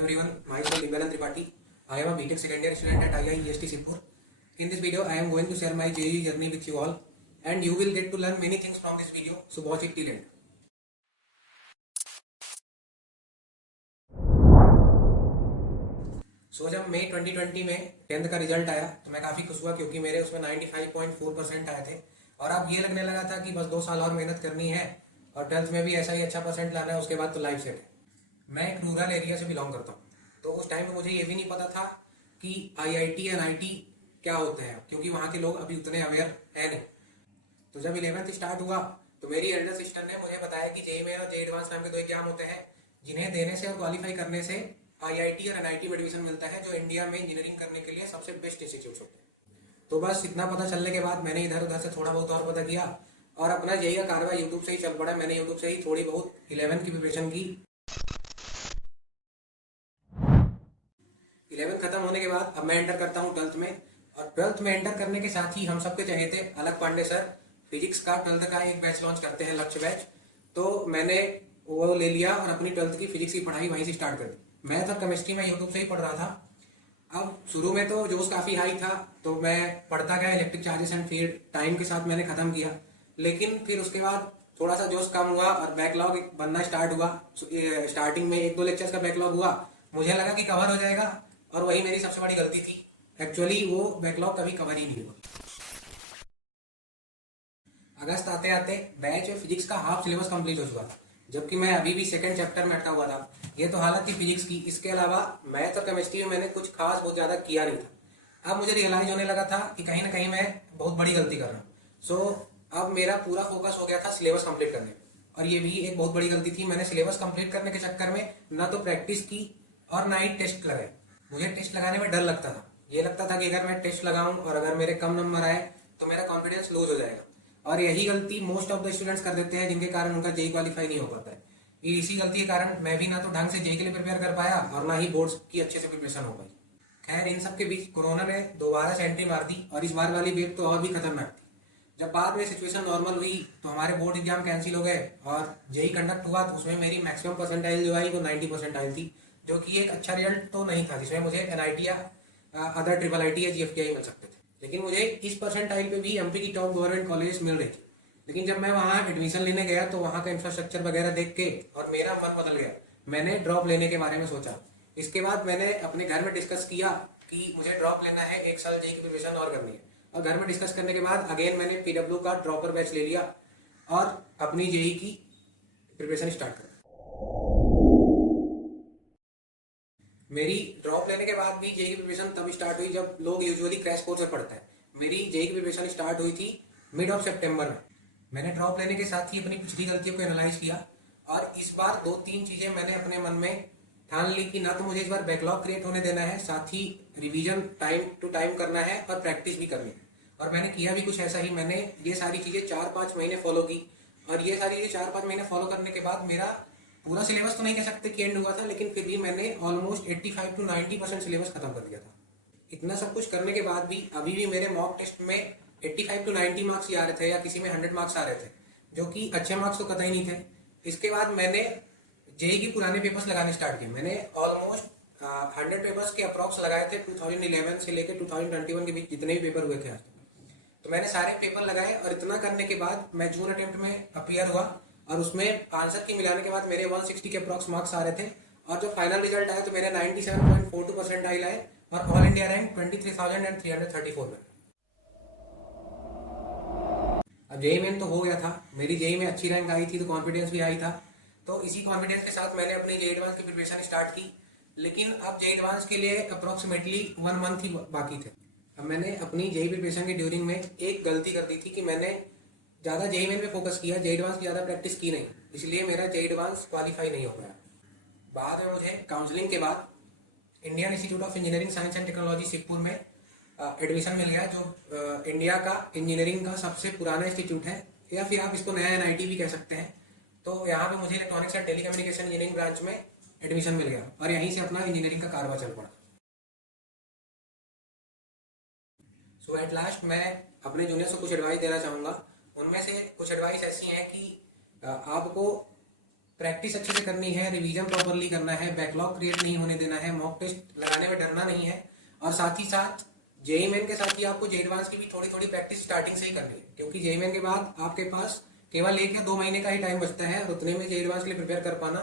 everyone, myself Dimbalan Tripathi. I am a BTech second year student at IIEST Sipur. In this video, I am going to share my JEE journey with you all, and you will get to learn many things from this video. So watch it till end. जब मई 2020 में 10th का result आया तो मैं काफ़ी खुश हुआ क्योंकि मेरे उसमें 95.4% आए थे और अब ये लगने लगा था कि बस 2 साल और मेहनत करनी है और 12th में भी ऐसा ही अच्छा परसेंट लाना है, उसके बाद तो लाइफ सेट है। मैं एक रूरल एरिया से बिलोंग करता हूँ, तो उस टाइम पे मुझे ये भी नहीं पता था कि IIT NIT क्या होते हैं, क्योंकि वहाँ के लोग अभी उतने अवेयर है नहीं। तो जब 11th स्टार्ट हुआ तो मेरी एल्डर सिस्टर ने मुझे बताया कि JEE मेन और JEE एडवांस नाम के 2 एग्जाम होते हैं, जिन्हें देने से और क्वालिफाई करने से IIT और NIT में एडमिशन मिलता है, जो इंडिया में इंजीनियरिंग करने के लिए सबसे बेस्ट इंस्टीट्यूट होते हैं। तो बस इतना पता चलने के बाद मैंने इधर उधर से थोड़ा बहुत और पता किया और अपना JEE का कारवा यूट्यूब से ही चल पड़ा। मैंने यूट्यूब से ही थोड़ी बहुत 11th की प्रिपरेशन की। 11th खत्म होने के बाद अब मैं एंटर करता हूँ 12th में, और 12th में एंटर करने के साथ ही हम सबके चाहे थे अलग पांडे सर फिजिक्स का 12th का एक बैच लॉन्च करते हैं, लक्ष्य बैच। तो मैंने वो ले लिया और अपनी 12th की फिजिक्स की पढ़ाई वहीं से स्टार्ट कर दी। मैथ और केमिस्ट्री में यूट्यूब से ही पढ़ रहा था। अब शुरू में तो जोश काफ़ी हाई था, तो मैं पढ़ता गया, electric charges and field time के साथ मैंने खत्म किया। लेकिन फिर उसके बाद थोड़ा सा जोश कम हुआ और बैकलॉग बनना स्टार्ट हुआ। स्टार्टिंग में 1-2 लेक्चर्स का बैकलॉग हुआ, मुझे लगा कि कवर हो जाएगा और वही मेरी सबसे बड़ी गलती थी। एक्चुअली वो बैकलॉग कभी कवर ही नहीं हुआ। अगस्त आते आते बैच में फिजिक्स का हाफ सिलेबस कंप्लीट हो चुका था, जबकि मैं अभी भी सेकंड चैप्टर में अटका हुआ था। ये तो हालत थी फिजिक्स की। इसके अलावा मैथ और केमिस्ट्री में मैंने कुछ खास बहुत ज़्यादा किया नहीं था। अब मुझे रियलाइज होने लगा था कि कहीं ना कहीं मैं बहुत बड़ी गलती कर रहा हूँ। अब मेरा पूरा फोकस हो गया था सिलेबस कंप्लीट करने में, और ये भी एक बहुत बड़ी गलती थी। मैंने सिलेबस कंप्लीट करने के चक्कर में ना तो प्रैक्टिस की और ना ही टेस्ट लगाए। मुझे टेस्ट लगाने में डर लगता था। ये लगता था कि अगर मैं टेस्ट लगाऊं और अगर मेरे कम नंबर आए तो मेरा कॉन्फिडेंस लूज हो जाएगा, और यही गलती मोस्ट ऑफ द स्टूडेंट्स कर देते हैं, जिनके कारण उनका JEE क्वालिफाई नहीं हो पाता है। इसी गलती के कारण मैं भी ना तो ढंग से JEE के लिए प्रिपेयर कर पाया और ना ही बोर्ड्स की अच्छे से प्रिपरेशन हो पाई। खैर, इन सब के बीच कोरोना ने दोबारा से एंट्री मार दी, और इस बार वाली वेव तो और भी खतरनाक थी। जब बाद में सिचुएशन नॉर्मल हुई तो हमारे बोर्ड एग्जाम कैंसिल हो गए और JEE कंडक्ट हुआ, तो उसमें मेरी मैक्सिमम परसेंटाइल जो आई वो 90% थी, जो कि एक अच्छा रिजल्ट तो नहीं था, जिसमें मुझे NIT या अदर IIIT या GFTI मिल सकते थे। लेकिन मुझे इस परसेंटाइल पे भी MP की टॉप गवर्नमेंट कॉलेज मिल रही थी। लेकिन जब मैं वहाँ एडमिशन लेने गया तो वहाँ का इंफ्रास्ट्रक्चर वगैरह देख के और मेरा मन बदल गया। मैंने ड्रॉप लेने के बारे में सोचा। इसके बाद मैंने अपने घर में डिस्कस किया कि मुझे ड्रॉप लेना है, 1 साल JEE की प्रिपरेशन और करनी है। और घर में डिस्कस करने के बाद अगेन मैंने PW का ड्रॉपर बैच ले लिया और अपनी JEE की प्रिपरेशन स्टार्ट कर। मेरी ड्रॉप लेने के बाद भी JEE की प्रिपरेशन तब स्टार्ट हुई जब लोग यूजुअली क्रैश कोर्स में पढ़ते हैं। मेरी JEE की प्रिपरेशन स्टार्ट हुई थी मिड ऑफ सितंबर में। मैंने ड्रॉप लेने के साथ ही अपनी पिछली गलतियों को एनालाइज किया, और इस बार 2-3 चीजें मैंने अपने मन में ठान ली कि ना तो मुझे इस बार बैकलॉग क्रिएट होने देना है, साथ ही रिवीजन टाइम टू टाइम करना है और प्रैक्टिस भी करनी है। और मैंने किया भी कुछ ऐसा ही। मैंने ये सारी चीजें 4-5 महीने फॉलो की, और ये सारी चीजें 4-5 महीने फॉलो करने के बाद मेरा पूरा सिलेबस तो नहीं कह सकते कि एंड हुआ था, लेकिन फिर भी मैंने ऑलमोस्ट 85 to 90% सिलेबस खत्म कर दिया था। इतना सब कुछ करने के बाद भी अभी भी मेरे मॉक टेस्ट में 85 to 90 मार्क्स ही आ रहे थे, या किसी में 100 मार्क्स आ रहे थे, जो कि अच्छे मार्क्स तो कतई नहीं थे। इसके बाद मैंने JEE की पुराने पेपर्स लगाने स्टार्ट किए। मैंने ऑलमोस्ट 100 पेपर्स के अप्रॉक्स लगाए थे 2011 से लेकर 2021 के बीच जितने भी पेपर हुए थे आज तक। तो मैंने सारे पेपर लगाए, और इतना करने के बाद मैं जून अटेम्प्ट में अपीयर हुआ, और उसमें आंसर की मिलाने के बाद मेरे 160 के अप्रॉक्स मार्क्स आ रहे थे। और जो फाइनल रिजल्ट आया तो मेरे 97.42% आए, और ऑल इंडिया रैंक 23,334 में। अब JEE मेन तो हो गया था, मेरी JEE में अच्छी रैंक आई थी तो कॉन्फिडेंस भी आई था। तो इसी कॉन्फिडेंस के साथ मैंने अपनी JEE एडवांस की प्रिपरेशन स्टार्ट की। लेकिन अब JEE एडवांस के लिए अप्रोक्सीमेटली 1 मंथ ही बाकी थे। अब मैंने अपनी JEE प्रिपरेशन की ड्यूरिंग में एक गलती कर दी थी कि मैंने ज़्यादा JEE मेन पे फोकस किया, JEE एडवांस की ज़्यादा प्रैक्टिस की नहीं, इसलिए मेरा JEE एडवांस क्वालिफाई नहीं हो पाया। बाद में मुझे काउंसलिंग के बाद Indian institute of engineering science and technology Sirpur में एडमिशन मिल गया, जो इंडिया का इंजीनियरिंग का सबसे पुराना इंस्टीट्यूट है, या फिर आप इसको नया NIT भी कह सकते हैं। तो यहाँ पे मुझे electronics and telecommunication engineering branch में एडमिशन मिल गया, और यहीं से अपना इंजीनियरिंग का कारवा चल पड़ा। सो एट लास्ट मैं अपने जूनियर्स को कुछ एडवाइस देना चाहूँगा। उनमें से कुछ एडवाइस ऐसी हैं कि आपको प्रैक्टिस अच्छे से करनी है, रिवीजन प्रॉपरली करना है, बैकलॉग क्रिएट नहीं होने देना है, मॉक टेस्ट लगाने में डरना नहीं है। और साथ ही साथ जेईई मेन के साथ ही आपको जेईई एडवांस की भी थोड़ी थोड़ी प्रैक्टिस स्टार्टिंग से ही करनी है, क्योंकि जेईई मेन के बाद आपके पास केवल 1 या 2 महीने का ही टाइम बचता है और उतने में जेईई एडवांस के लिए प्रिपेयर कर पाना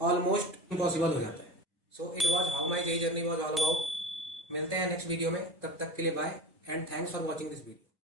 ऑलमोस्ट इम्पॉसिबल हो जाता है। So it was how my JEE journey was all about. मिलते हैं नेक्स्ट वीडियो में, तब तक के लिए bye and thanks for watching this video.